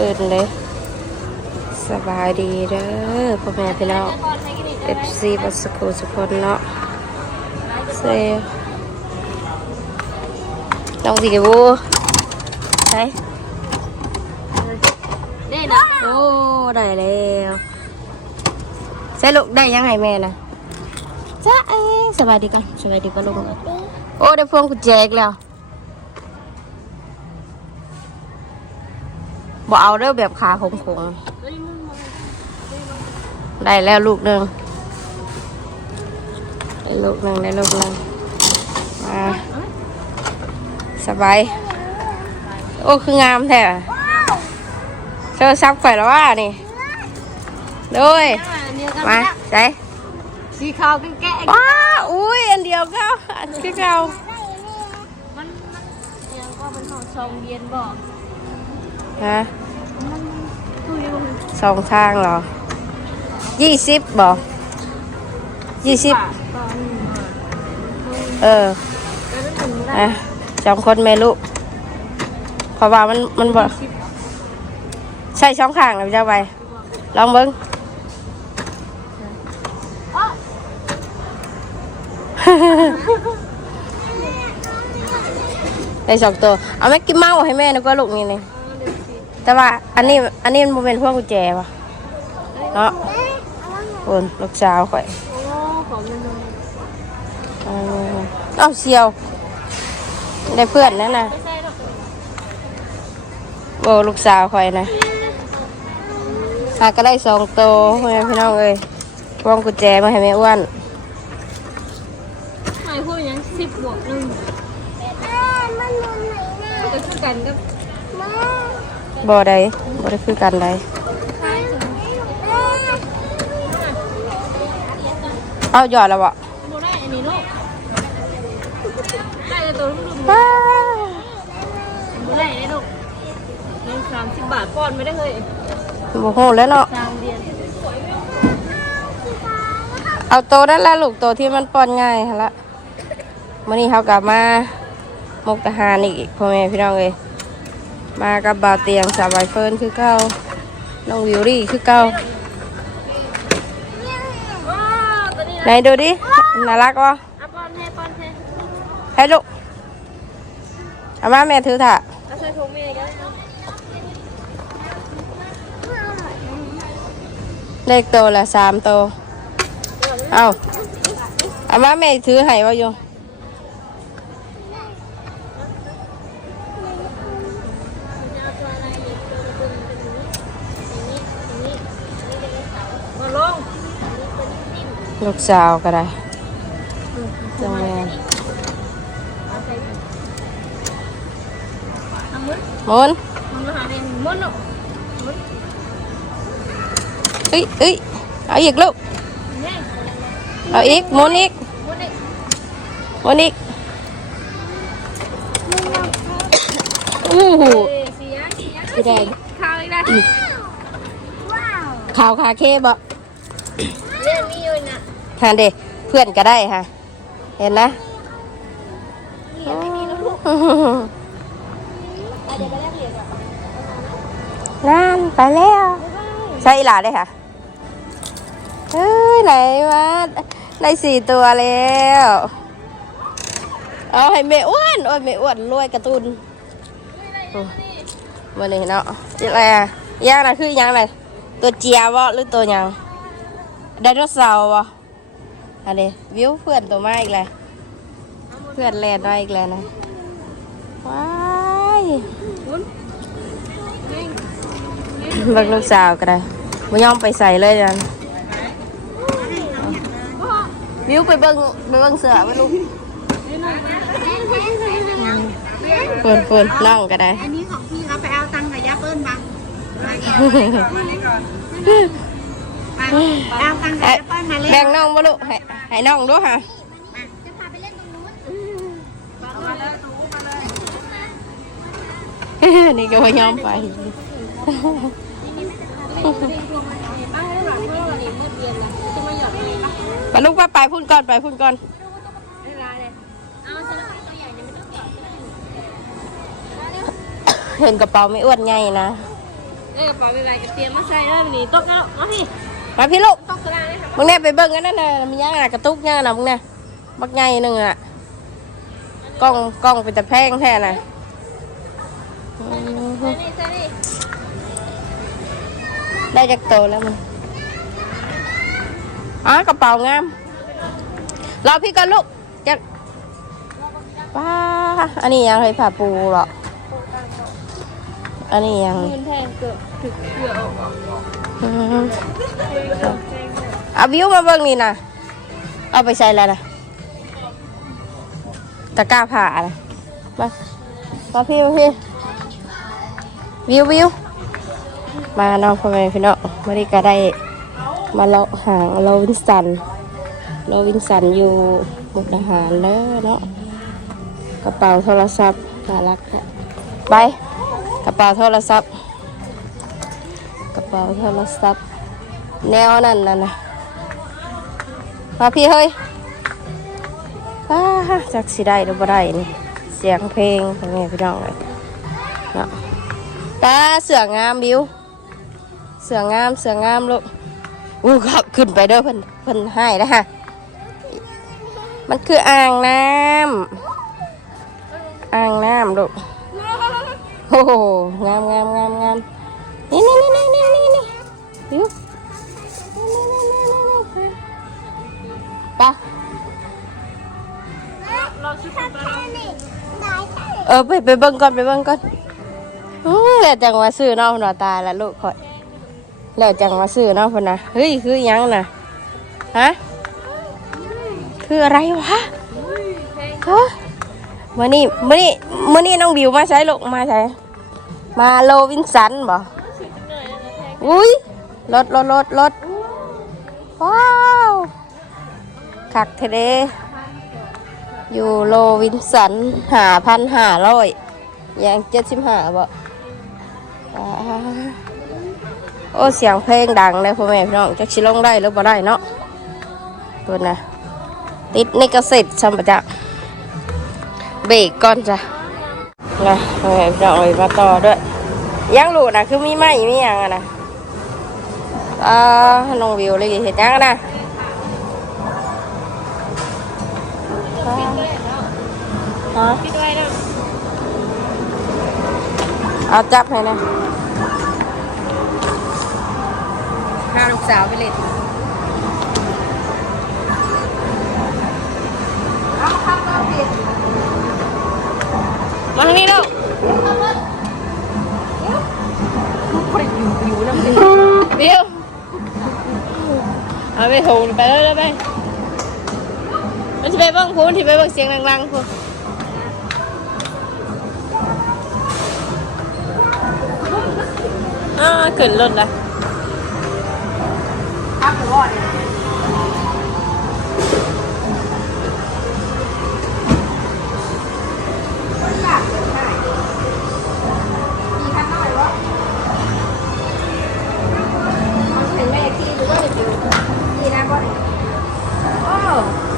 อื่นเลย สบายดีเด้อพ่อแม่พี่น้อง FC บัสกูสุคนเนาะเซน้องสีกบูใช่ได้นะโอ้ ได้แล้วใช่ลูกได้ยังไงแม่นะจ้าเอ๊ะสบายดีกันสบายดีกันลูกโอ้ ได้พวงกุญแจอีกแล้ว บอกเอาเด้อแบบขาคงคงๆได้แล้วลูกหนึ่งได้ลูกหนึ่งได้ลูกหนึ่งมาสบาย โอ้ คืองามแท้อะโทรศัพท์ข่อยแล้วว่านี่โดยเดียวกันมาใส่สีขาวกันแกะว้าอุ้ย อันเดียวเก้าอันคือเก้ามันมันยังก็เป็นของซองเย็นบอกฮะคุยว่า สองทางเหรอยี่สิบบอกยี่สิบตอนเออแล้วนั่นถึงได้อะสองคนแม่ลูกเพราะว่ามันมันบอกใช่ช่องข้างนะพี่เจ้าไปลองเบิ้งได้สองตัว เอาแม่กินเมาให้แม่นะก็ลูกนี่นี่ แต่ว่าอันนี้อันนี้มันเป็นพวกกุญแจปะเนาะคนลูกสาวข่อยโอ้ของมันนเออเอาเชียว ได้เพื่อนนั่นนะไม่ใช่หรอกโอ้ลูกสาวข่อยนะหาก็ได้สองตัวพ่อแม่พี่น้องเอ้ยพวงกุญแจมาให้แม่อ้วนหมายพูดยังสิบบวกหนึ่งก็คือกันกับ บ่ได้บ่ได้คือกันได้ใช่จ้ะเอาหยอดแล้วบ่โบได้อันนี้ลูกได้แต่ตัวลูกอ้าโบได้ได้ลูกเงินสามสิบบาทป้อนไม่ได้เลยบ่ฮู้แล้วเนาะสามเดือนเอาโตวนั่นละลูกโตวที่มันป้อนง่ายหั่นละมื้อนี้เฮากลับมามุกทหารอีกพ่อแม่พี่น้องเอ้ย มากับบ่าวเตียงสาวใบเฟิร์นคือเก่าน้องวิวรี่คือเก่าว้าวตัวนี้ไหนดูดิ น่ารักวะอะป้อนให้ป้อนให้ให้ลูกเอามาแม่ถือถ่ะเอาใส่ถุงเมย์กันเลขโตวละสามโตวเอาเอามาแม่ถือให้วะโยม ลูกสาวก็ได้จังแม่นทำมือหมุนทำมือหาเองมุนลูกเอ้ยเอ้ยเอาอีกลูกนี่เอาอีกหมุนอีกมุนนี่หมุนอีกอู้หูเอ้ยเสียเสียสีแดงข้าวอีกแล้วว้าวขาวคาเคบ่ เรื่องมีอยู่น่ะ ฮะเด็เพื่อนก็ได้ค่ะ เห็นนะนี่ไม่มีลูกเดี๋ยวไปแลกเหรียญก่อนนั่นไปแล้วใช่อีหลาได้ค่ะเฮ้ยไหนมาได้สี่ตัวแล้วเอาให้แม่อ้วนโอ้ยแม่อ้วนรวยการะตุนวันนี้เนาะอะไรอะย่างน่ะคือยังไงตัวเจียวะหรือตัวหยังไดโนเสาร์วะ อันนี้วิวเพื่อนตัวมาอีกแล้วเพื่อนแลนมาอีกแล้วนะว้ายมุนนี่เบิกลูกสาวก็ได้ไม่ยอมไปใส่เลยจันวิวไปเบิ่งไปเบิ่งเสือไว้ลูกเฟินเฟินนั่งก็ได้ อันนี้ของพี่เขาไปเอาตังค์กับยาเปิ้ลมาไป เอาตังค์กับเอ้ยยาเปิ้ลมาเล่นแบ่งน้องบ่ลูกให้ให้น้องด้วยค่ะจะพาไปเล่นตรงนู้นนี่ก็ไม่ยอมไปอ้าวหลังเมื่อวันนี้มืดเย็นแล้วจะมาหยอดเลยไปลูกไปไปพุ่นก่อนไปพุ่นก่อนเวลาเลยเอาสลับตัวใหญ่เนี่ยไม่ต้องหยอดเห็นกระเป๋าไม่อ้วนไงนะเอ้ยกระเป๋าใบๆก็เตรียมมาใส่แล้วนี่ตกแล้วมาพี่ มาพี่ลูกมึงเนี่ยไปเบิ่งกันนั่นน่ะมันยังน่ะกระตุกยังน่ะมึงเนี่ยบักใหญ่หนึ่งอะกล้องกล้องเป็นแต่แพงแท้น่ะอืมใส่นี่ใส่นี่ได้จากโตแล้วมึงอ๋อกระเป๋างามรอพี่ก่อนลูกจะป้าอันนี้ยังเลยผ่าปูเหรออันนี้ยังเงินแพงเกือบถึงเกือบ เอาวิวมาเบิ่งนี่นะเอาไปใส่แล้วนะตะกร้าผ่านะมามาพี่มาพี่วิววิวมาน้องพ่อแม่พี่น้องมาดีก็ได้มาเลาะหางโรวินสันโรวินสันอยู่มุกดาหารแล้วเนาะกระเป๋าโทรศัพท์น่ารักค่ะไปกระเป๋าโทรศัพท์ เป๋าโทรศัพท์ แนวนั่นน่ะนะมาพี่เฮ้ยอ้าจักสิได้หรือบ่ได้นี่ เสียงเพลงเป็นไงพี่น้องเลยเนาะตาเสืองามบิว เสืองามเสืองามลูกอู้ขับขึ้นไปเด้อเพิ่นเพิ่นให้นะฮะมันคืออ่างน้ำอ่างน้ำลูกโอ้โหงามงามงามงามนี่นี่นี่นี เราชิคกี้พาเออไปไปเบิ่งก่อนไปเบิ่งก่อนอือแล้วจังมาซื้อนาะหนอตาล้วลูกข่อยแล้วจังมาซื้อนาะพุ่นนะเฮ้ยคือยังน่ะฮะคืออะไรวะฮะมื่อนี้มื่อนี้มื่อนี้น้องบิวมาใช้ลูกมาใช้มาโลวินสันบ่อุ้ย รถรถรถรถว้าวคักเทเดอยู่โลวินสันหาพันหาร้อยอยังเจ็ดสิบห้าบ่อ่าโอ้ เสียงเพลงดังเลยพ่อแม่พี่น้องจักชิลงได้หรือบ่ได้เนาะตัวนะติดนี่ก็เสร็จชัมปะจักเบรกก่อนจ้ะนะพ่อแม่พี่น้องเลยมาต่อด้วยยังหลูนะคือมีไหมมีหยังอะนะ อ่าน้องวิวเลยเห็นยังอะนะอ่าฮะปิดไว้แล้วเอาจับให้นะพาลูกสาวไปเล่นมาทางนี้ลูกเดี๋ยว เอาไปถูไปแล้วแลยไป มันจะไปเบ้างพูนที่ไปเบ้างเสียงดังๆพูนอ่าขึ้นรถละเโ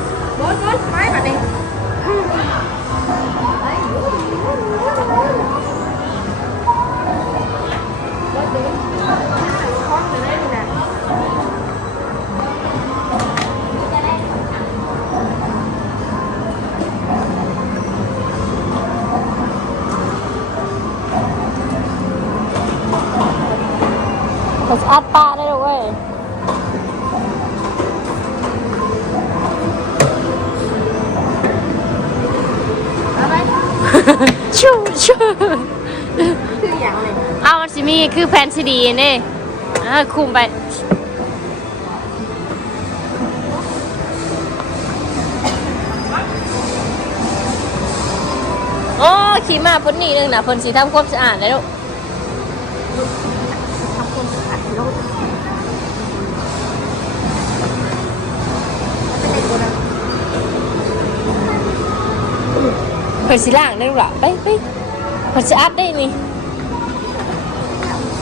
คือแฟนซีดีนี่คุมไป โอ้ขี่มาพ้นนี่นึงนะพ้นสีทำความสะอาดแล้วลูกทำคนสะอาดโลกเพิ่นสิล่างได้หล่ะไปไปเพิ่นสิอัดได้นี่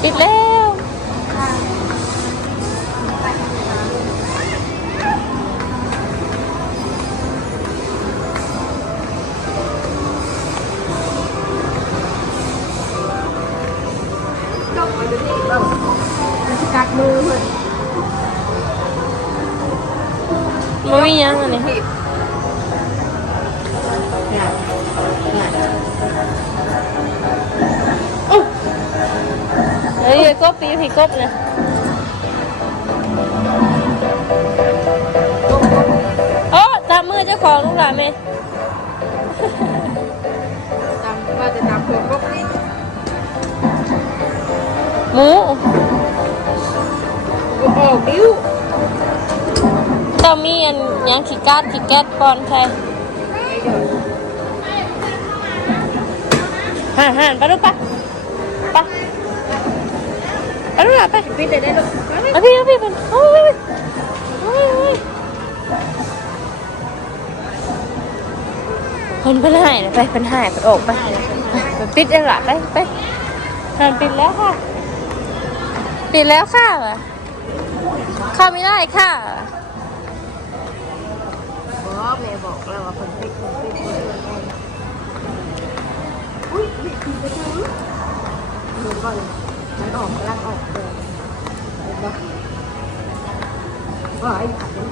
ปิดแล้ว มันจะกัดมือเพื่อนมันมีหยังอันนี้เนี่ ฮ้ยกบปีผีกบนะโอ้ตามมือเจ้าของลูกหลานไหมตามว่าจะตามเพื่อนก็ไม่หมูก็ออกดิ้วเจ้ามีอันหยังขี้กาดขี้แก๊สก่อนใช่ห่านห่านไปลูกปะ ลูกหลานไปพี่แต่ได้ลูกเอาพี่เอาพี่เป็นโอ้ยโอ้ยโอ้ยคนเป็นหายเลยไปเป็นหายไปออกไปไปปิดเองละไปไปทานปิดแล้วค่ะ ปิดแล้วค่ะเข้าไม่ได้ค่ะบอกแม่บอกแล้วว่าคนปิดคนปิดคนเพื่อนอุ้ยนี่คือไปเจอดูก่อน มันออกกำลังออกเลยเห็นปะว่าไอ้ขัดนี่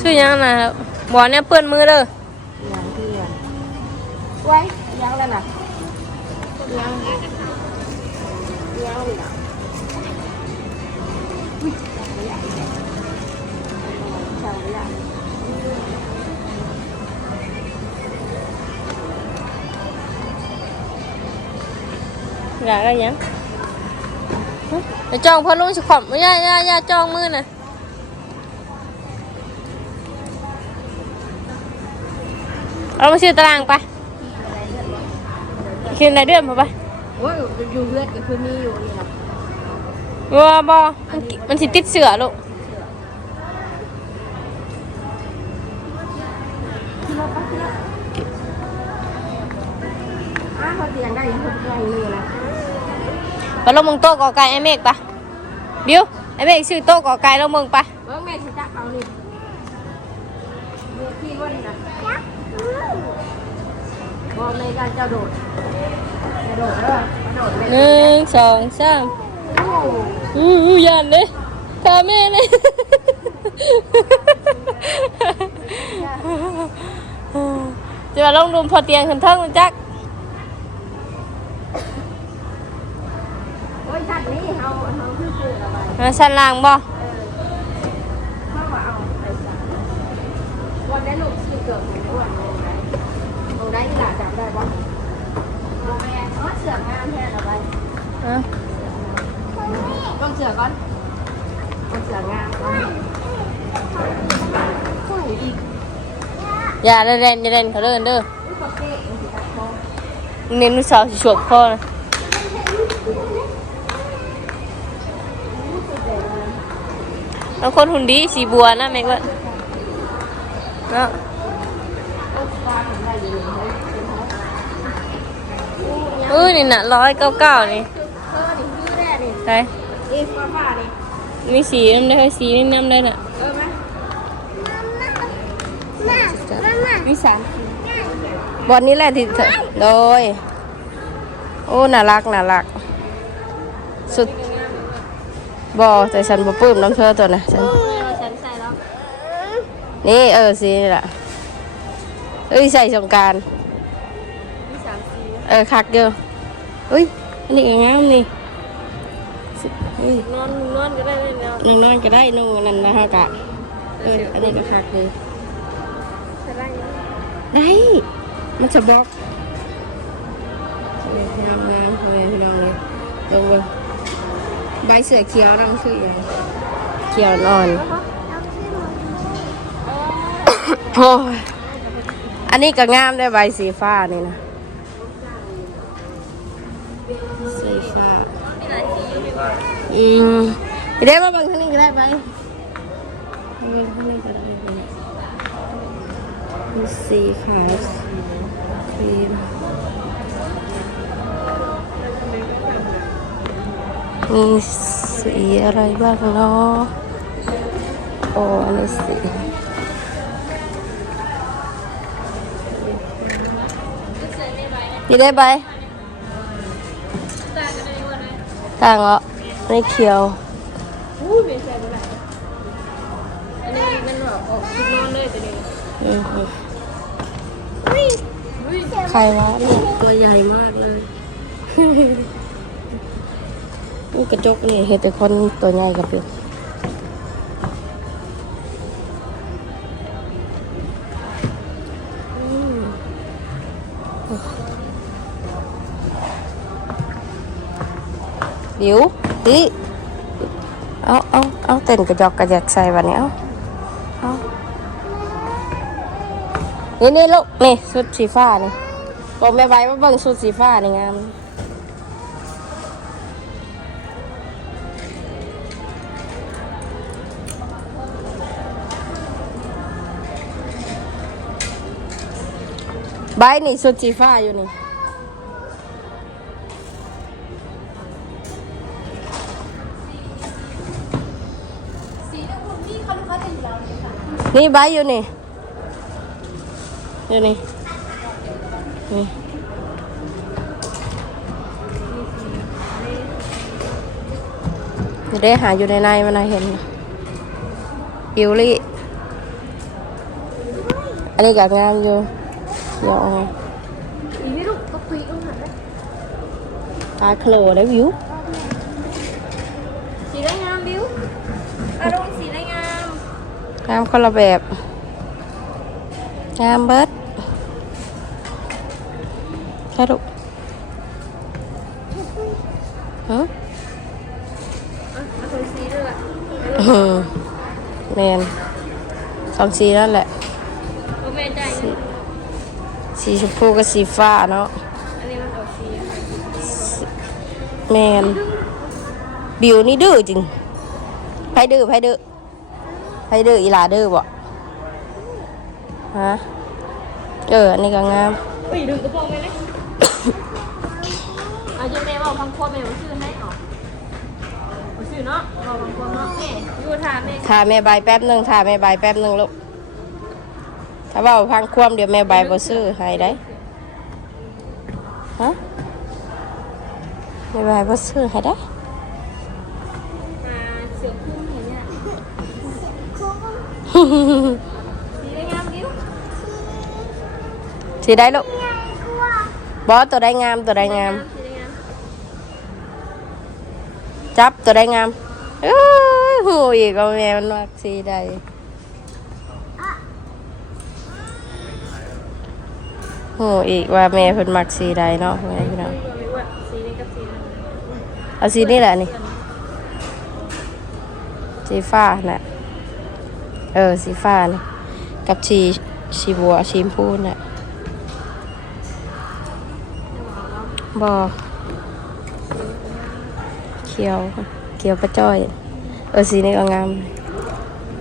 ชื่อยังนะครับบอกเนี่ยเปื้อนมือเด้อ อยากอะไรยังฮะไปจองพอลุงสิขอบอย่าอย่าอย่าจองมือน่ะเอามาชื่อตารางไปคืนรายเดือนพอไปโอ้ยอยู่เลือดก็คือมีอยู่นี่นะวัวบอมันกิมันสิติดเสือลูกอ้าวเขาเตียงได้ยังเขาแกงเลยนะ ไปลงมึงโต๊ะกอไก่ไอ้เมฆปะบิวไอ้เมฆชื่อโต๊ะกอไก่ลงมึงปะเมื่อแม่ฉันจะเอานี่มีที่ว่านี่นะบอกในการจะโดดกระโดดเด้อกระโดดเลยหนึ่งสองสามโอ้อู้หูยันเลยพาแม่เลยจะมาลงรุมพอเตียงขึ้นเทิงมันจัก โอ้ ยชัดนี้เอาเอาคือคืออะไรมาชั้นล่างบ่เข้ามาเอาไปใส่วันนี้ลูกซื้อเกิดในวันลงได้ลงได้ที่หลาจำได้ปะลงแม่อ๋อเสือกงามแทนเอาไปอะต้องเสือก่อนต้องเสืองามก่อนใส่อีกอย่าเล่นอย่าเล่นเขาเดินเด้ออุ้ยปากเก้มันสิตัดคอเน้นลูกสาวสิฉวบคอนะ แล้วคนหุ่นดีสีบัวนะแม่กว่าเนาะเอ้ยนี่น่ะร้อยเก้าเก้านี่เออนี่คือแร่นี่ไปเอ๊ะฟ้าฟ้านี่มีสีน้ำได้สีนี่น้ำได้น่ะมมีสามบอลนี้แหละที่เธอโดยโอ้ น่ารัก น่ารัก สุด บอแต่ฉันบ่ปลื้มน้ำเธอตัวนะฉันฉันใส่แล้ว นี่เออสีนี่แหละเอ้ยใส่สงกรารมีสามสีเออคักเดียวอุ้ยอันนี้ก็งามนี่สิเฮ้ยนอนนอนก็ได้เลยเนาะนุ่งนอนก็ได้นุ่งนั่นนะฮะกะเอออันนี้ก็คักเลยใส่ได้ยังได้ มันจะบอกเลยงามงามเลยพี่น้องเลยลงเลย ใบเสือเขียวนั่นคืออย่างเขียวอ่อน โอ้ยอันนี้ก็งามได้ใบสีฟ้านี่นะ สีฟ้า อืมเดี๋ยวมาเบังท่างนี้ก็ได้ไปมาเบังท่างนี้ก็ได้ไปมีสีขาวค มีสีอะไรบ้างเนาะโอ้อันนี้สียี่ได้ใบต่างเหรอไม่เขียวอู้ยเป็นใส่บ่ได้อันนี้มันแบบออกชุดนอนเลยตัวนี้อืมอุ้ยใครวะเนี่ยตัวใหญ่มากเลย กระจกนี่เห็นแต่คนตัวใหญ่กับเป็นบิวดิเอาเอาเอาเต้นกระจอกกระแจกใส่วันนี้เอาเอานี่นี่ลูกนี่ชุดสีฟ้านี่บอกแม่ใบว่าเบิ่งชุดสีฟ้านี่งาม ใบนี่สุดสีฟ้าอยู่นี่นี่ใบอยู่นี่อยู่นี่นี่ได้หาอยู่ในในมันนะเห็นบิวลี่อันนี้ก็งามอยู่ เดี๋ยวเอาอีนี่ลูกก็คุยอุ้มหันได้ตาโคลได้วิว สีได้งามบิวอารมณ์สีได้งามงามคนละแบบงามเบิดแค่ลูกฮะอะเอาคนสีด้วยล่ะอืมแมนสองสีนั่นแหละโอ้แม่ใจ สีชมพูกับสีฟ้าเนาะอันนี้มันออกสีแมนบิวนี่ดื้อจริงไผดื้อไผดื้อไผดื้ออีหลาดื้อบ่ฮะเอออันนี้ก็งามอุ้ยดึงกระโปรงไปเลยเอาจะแม่บอกพังโคตรแม่บอกชื่อให้ออกบอกชื่อเนาะบอกพังโคตรเนาะแม่อยู่ทานแม่ถ่าแม่ใบายแป๊บหนึ่งถ่าแม่ใบายแป๊บหนึ่งลูก ถ้าเว่าพังความเดี๋ยวแม่ใบบ่ซื้อให้ได้ฮะแม่ใบบ่ซื้อให้ได้เสือคุ้มเห็นเนี่ยสีได้งามบิวสิได้ลูกบอสตัวได้งามตัวได้งาม จับตัวได้งามเอ้ยหูอีกก็แม่มันมักสีได้ โหอีกว่าแม่เพิ่นมักสีใดเนาะแม่พี่น้องตัวไม่อ้วนสีนี้กับสีนั้นเอาสีนี่แหละนี่สีฟ้าน่ะเออสีฟ้านี่กับสีสีบัวสีมพูน่ะบอเขียวเขียวประจ้อย เออสีนี้ก็งาม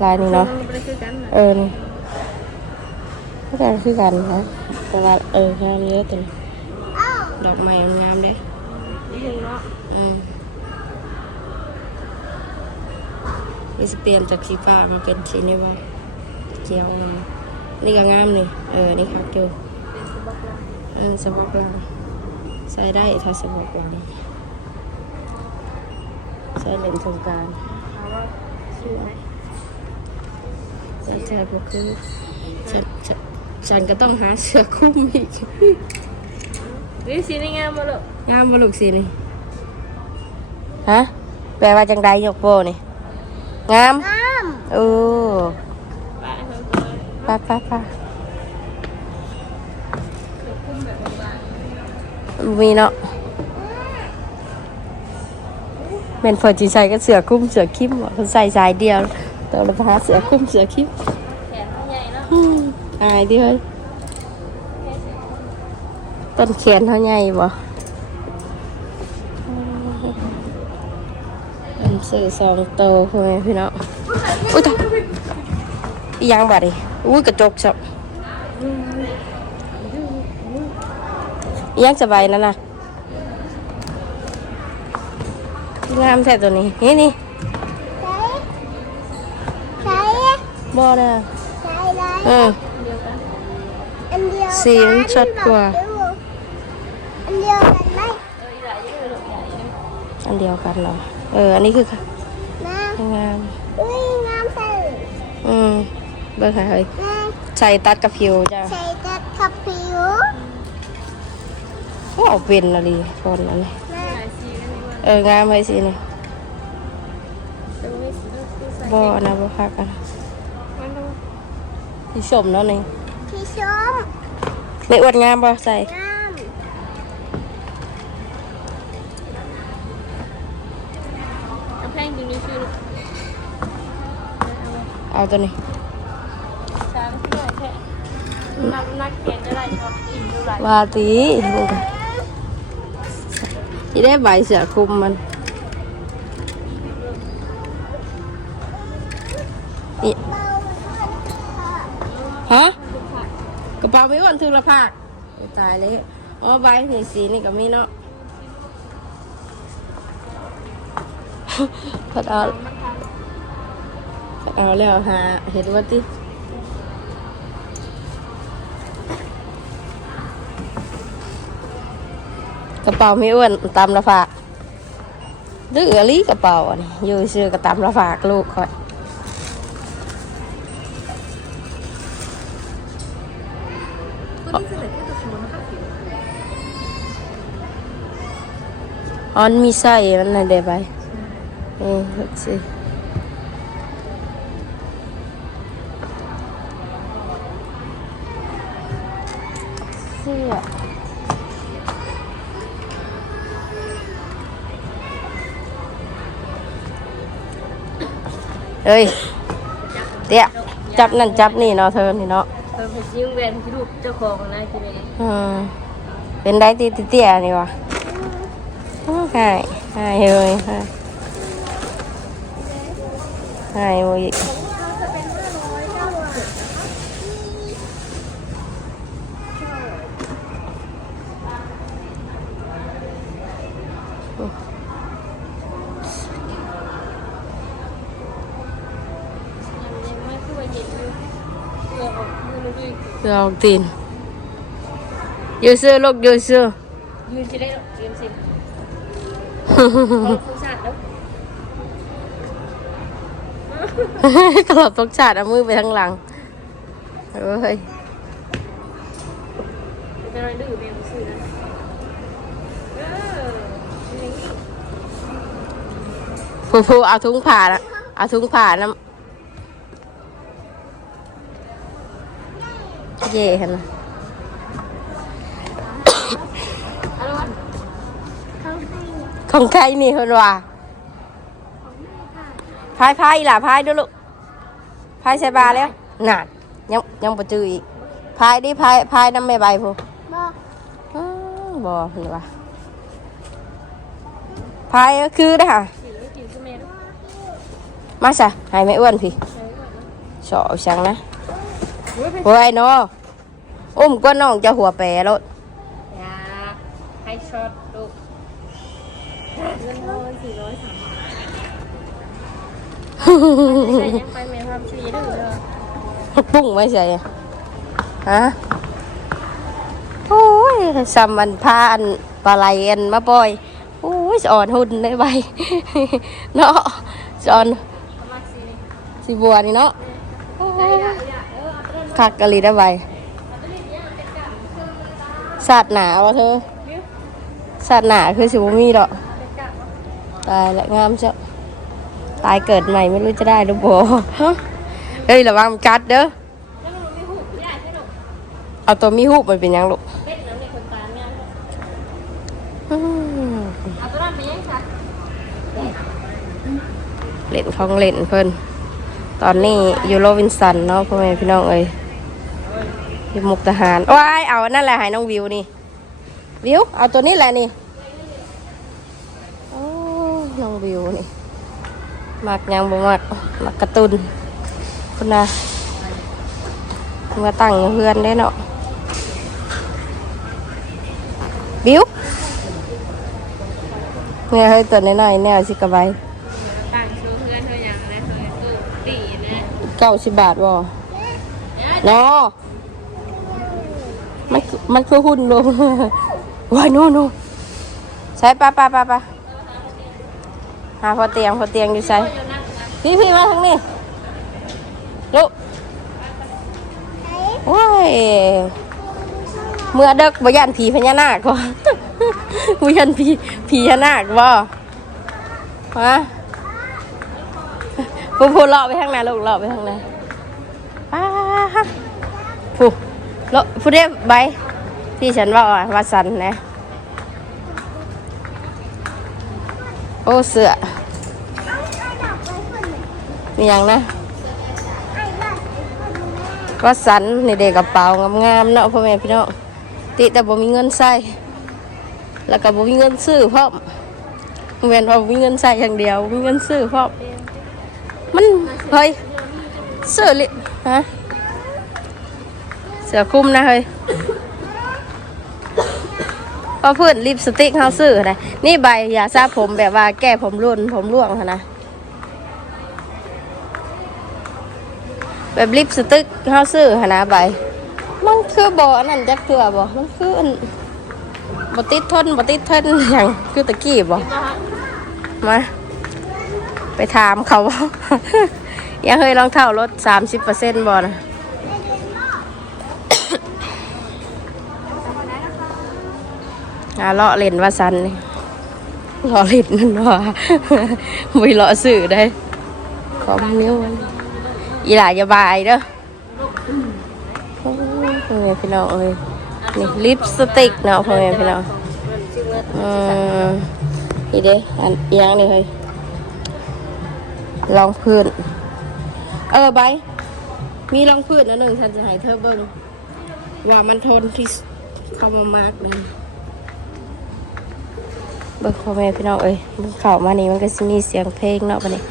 ลายนี้เนาะมันไม่ได้คือกันนะเออนี่ก็คือกันนะ แต่ว่าเอองามเยอะตัวนี้ดอกไม้มันงามเด้นี่ถึงเนาะอืมนี่จะเปลี่ยนจากสีฟ้ามาเป็นสีนี้ว่าเขียวมานี่ก็งามนี่เออ นี่ครับอยู่เป็นสบอกเราเออสะบอกหลังใส่ได้ถ้าสะบอกหลังใส่เลนสงกรารถามว่าชื่อไหมใส่ใช่ก็คือฉันฉัน ฉันก็ต้องหาเสื้อคลุมอีกนี่สีได้งามมาเลยงามบ่ลูกสีนี่ฮะแปลว่าจังใดยกโปนี่งามงามโอ้ป้าทำตัวป้าป้าป้าคุ้มแบบบางมีเนาะเป็นเฟอร์จีใส่ก็เสือคลุ้มเสือคิมบ่เขาใส่สายเดียวแตัวเราพาเสือคลุ้มเสือคิม อายดิเฮ้ย ต้นเขียนเท่าใหญ่บ่เป็นสื่อสองโตพ่อแม่พี่น้องอุ้ยตายอีหยังบัดดิอุ้ยกระจกสับอีหยังสบายนั่นน่ะงามแท้ตัวนี้ นี่นี่ใช้บอเลยใช้ไรเอออั นเดียวสีมันชัดกว่า อันเดียวกันไหมอันเดียวกันเหรอ เออ อันนี้คือนะงามอุ้ยงามใส่อืมเบิ่งหาเฮ้ยนะใส่ตัดกับผิวจ้ะใส่ตัดขับผิวโอ้เอาเป็นอะไรคนนั้นเลยนะเอองามไปสินี่บอนะบอคักกันที่ชมเนาะนี่พี่ชม ไม่อวดงามบ่ใส่งามกำแพงตรงนี้คือเอาตัวนี้ช้างเพื่อแค่นักนักเขียนอะไรครับอินดูไรวาตีลูกที่ได้ใบเสือคลุมมันนี่ ไม่อ้วนทุละภาคโอ้ตายเลยอ๋อใบสีสีนี่ก็มีเนาะพัดเอาพัดเอาแล้วหาเห็นว่าติกระเป๋าไม่อ้วนตามละฝากดื้ออลีกระเป๋าอันนี้อยู่ซื้อกระตามละฝากลูกคอย ออนมีไส้มันอะไรได้ไปนี่ลูกสิเสื้อเอ้ยเดี๋ยวจับนั่นจับนี่เนาะเธอนี่เนาะเออผมยิ้มแหวนที่รูปเจ้าของนะที่นี่อืมเป็นได้ตีเตี้ยๆนี่วะ อื้อหายหายเลยหายหา ชาติแล้วกระโดดตกฉาดเอามือไปทางหลังเอ้ยกำลังดื้อแมวซื้อนะเออฟูฟูเอาถุงผ่านะเอาถุงผ่านะเย่เห็นไหม อารมณ์ ของใครนี่คนว่าพายพายล่ะพายด้วยลูกพายใส่บาแล้วนานยังยังปจืออีกพายดิพายพายน้ำไม่ใบผู้บอกอ้าวบ่เห็นว่าพายก็คือได้อค่ะกินไม่กินก็เมนมาสะให้ไม่อ้วนพี่สอช่างนะโอ้ยเนาะอุ้มก็น้องจะหัวแปรแล้วยาให้ช็อตลูกเงินร้อยสี่ร้อยสาม ใช่ยังไปแม่ความชีดื้อเลยปุ้งไม่ใช่ฮะโอ้ยซ้ำมันพาอันปลาไหลอันมาปล่อยโอ้ยสอนหุ่นได้ใบเนาะสอนประมาณสี่นี่สีบัวนี่เนาะคักกะลีได้ใบสัตว์หนาวะเธอสัตว์หนาคือสิบมีดอกตายละงามเจ้า ตายเกิดใหม่ไม่รู้จะได้หรือเปล่าฮะเฮ้ยระวังมันกัดเด้อแล้วมันมีหูไม่ได้ใช่หรอเอาตัวมีหูปมันเป็นหยังลูกเป็ดน้ำในคนตาเนี่ยอืมเอาตัวนั้นไปยังคะเล่นของเล่นเพิ่น ตอนนี้อยู่โรบินสันเนาะพ่อแม่พี่น้องเอ้ยอยู่มุกทหารว้ายเอาอันนั่นแหละให้น้องวิวนี่ วิว เอาตัวนี้แหละนี่ โอ้ น้องวิวนี่ มักยังบ่มักมักกระตุนคุณนะมาตั้งเพื่อนได้เนาะวิวเนี่ยเฮ้ยตัวน้อยๆแนวสิกระใบต่างชูเพื่อนเธออย่างไรเธอคือตีนะเก้าสิบบาทบ่เนาะมันมันคือหุ้นลงว้ายนู่นนู่นใช่ปะปะปะปะ หาพอเตียงพอเตียงอยู่ใช่พี่พี่มาทางนี้ลูกโอ้ยเมื่อเด็กบ่ยันผีพญานาคก่อนบ่ยันผีผีพญานาคบ่ฮะพูพูเลาะไปทางไหนลูกเลาะไปทางไหนป้าฮะพูเลาะพูได้ใบที่ฉันว่าอะว่าสันนะ โอ้เสือมีอย่างนะว่าสันในเด็กกระเป๋างามๆเนาะพ่อแม่พี่น้องติแต่บ่มีเงินใส่แล้วก็บ่มีเงินซื้อพร้อมเว้นว่าบ่มีเงินใส่อย่างเดียวบ่มีเงินซื้อพร้อมมันเฮ้ยเสื้อลิฮะเสื้อคลุมนะเฮ้ย อเพื่อนลิปสติกเขาซื้อนะนี่ใบยาซาผมแบบว่าแก้ผมร่วนผมร่วงนะแบบลิปสติกเขาซื้อนะใบมันคือบอนั่นจักเถื่อบอมันคืออันบติดทนบติดทนอย่างคือตะกี้บอมาไปถามเขาว่ายังเคยลองเท่ารถสามสิบเปอร์เซ็นต์บ่นะ อาเลาะเล่นว่าสันนี่เลาะเล่นนั่นว่าไม่เลาะสื่อได้ ขอมนิ้วมันอีหลาอย่าบายเด้อโอ้ยพ่อแม่พี่น้องเอ้ยนี่ลิปสติกเนาะพ่อแม่พี่น้องอืมนี่เด้อันเอียงนี่เฮ้ยรองพื้น เออใบมีรองพื้นอันหนึ่งฉันจะให้เธอเบิ่งว่ามันทนที่เข้ามามากเลย เบิ่งพ่อแม่พี่น้องเอ้ยเบิ่งเข้ามานี่มันก็สิมีเสียงเพลงเนาะบัดนี้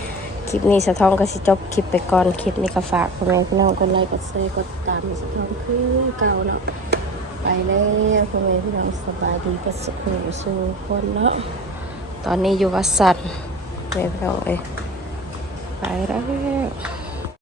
คลิปนี้สะท้องก็สิจบคลิปไปก่อนคลิปนี้ก็ฝากพ่อแม่พี่น้องกดไลค์กดแชร์กดติดตามสะท้องคือเก่าเนาะไปแล้วพ่อแม่พี่น้องสบายดีก็สุขสู่คนเนาะตอนนี้อยู่วัดสันแม่พี่น้องเอ้ยไปแล้ว